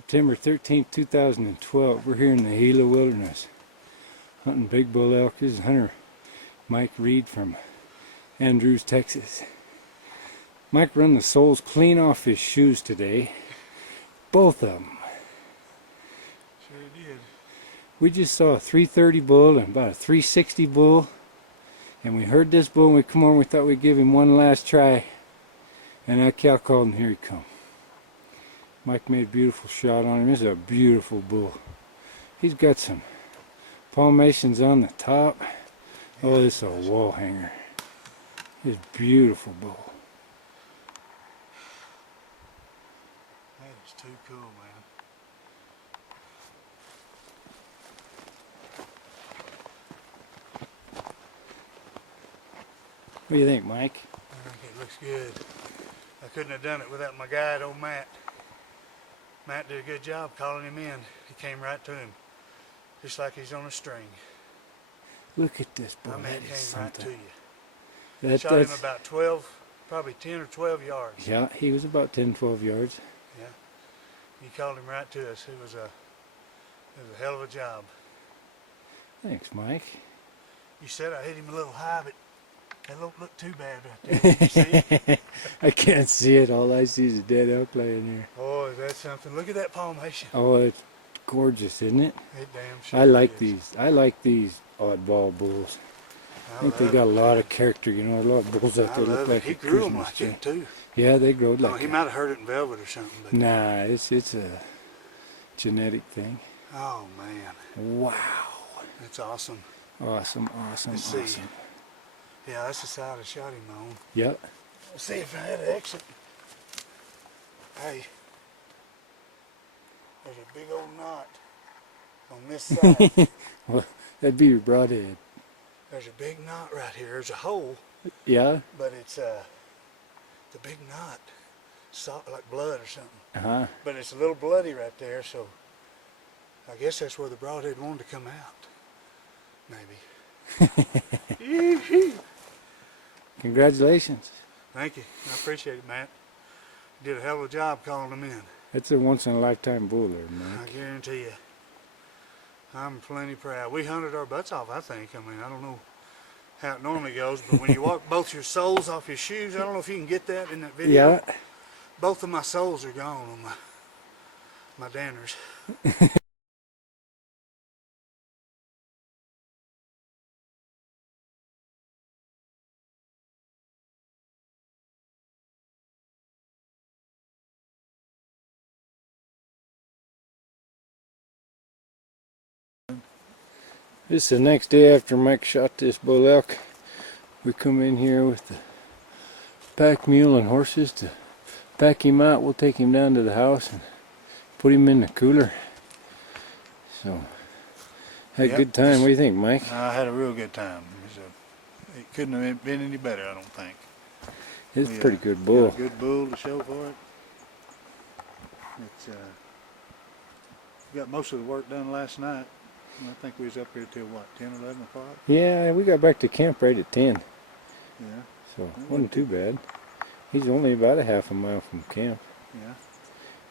September 13th, 2012. We're here in the Gila wilderness hunting big bull elk. This is hunter Mike Reed from Andrews, Texas. Mike run the soles clean off his shoes today. Both of them. Sure did. We just saw a 330 bull and about a 360 bull. And we heard this bull and we come over and we thought we'd give him one last try. And that cow called and here he come. Mike made a beautiful shot on him. This is a beautiful bull. He's got some palmations on the top. Oh, this is a wall hanger. This beautiful bull. That is too cool, man. What do you think, Mike? I think it looks good. I couldn't have done it without my guide, old Matt. Matt did a good job calling him in. He came right to him, just like he's on a string. Look at this bull. I mean, That he is came right to something. you. Shot him about 12, probably 10 or 12 yards. Yeah, he was about 10, 12 yards. Yeah. You called him right to us. It was a hell of a job. Thanks, Mike. You said I hit him a little high, but that don't look too bad right there. You see it? I can't see it. All I see is a dead elk laying there. Oh, is that something? Look at that palmation. Oh, it's gorgeous, isn't it? It damn sure I like is. these. I like these oddball bulls. I think they love got a it, lot man. of character. You know, a lot of bulls out I there look love like it. He a grew them Christmas like tree. it too. Yeah, they growed Oh, like he it. might have heard it in velvet or something. But Nah, it's a genetic thing. oh man, Wow. that's awesome. Awesome, awesome, Let's see. awesome. Yeah, that's the side I shot him on. Yep. Let's see if I had an exit. Hey, there's a big old knot on this side. Well, that'd be your broadhead. There's a big knot right here. There's a hole, Yeah? but it's the big knot, like blood or something. Uh-huh. But it's a little bloody right there, so I guess that's where the broadhead wanted to come out. Maybe. Congratulations. Thank you. I appreciate it, Matt. You did a hell of a job calling them in. That's a once-in-a-lifetime bull there, I Mike. guarantee you. I'm plenty proud. We hunted our butts off, I think. I mean, I don't know how it normally goes, but when you walk both your soles off your shoes, I don't know if you can get that in that video. Yeah. Both of my soles are gone on my danners. This is the next day after Mike shot this bull elk. We come in here with the pack mule and horses to pack him out. We'll take him down to the house and put him in the cooler. So, had a Yep. good time. What do you think, Mike? I had a real good time. It couldn't have been any better, I don't think. It's a pretty good bull. Got a good bull to show for it. It's got most of the work done last night. I think we was up here till what, 10 or 11 o'clock? Yeah, we got back to camp right at 10. Yeah, So, wasn't too bad. He's only about a half a mile from camp. yeah.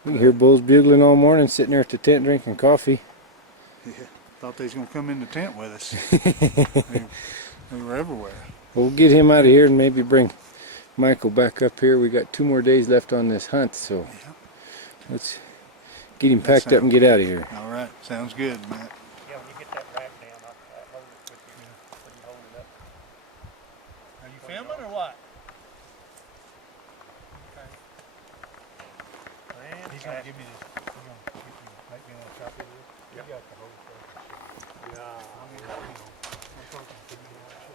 We can hear bulls bugling all morning sitting there at the tent drinking coffee. Yeah. Thought they was gonna come in the tent with us. They were everywhere. We'll get him out of here and maybe bring Michael back up here. We got 2 more days left on this hunt, so Yeah. let's get him packed up and get out of here. All right, sounds good, Matt. Yeah, when you get that rack down, I'll hold it with you when you hold it up. Are you filming or what? Okay. Man, He's gonna give me this. He's gonna make me one copy of this. You got the whole thing. Yeah. I mean, I'm talking to you.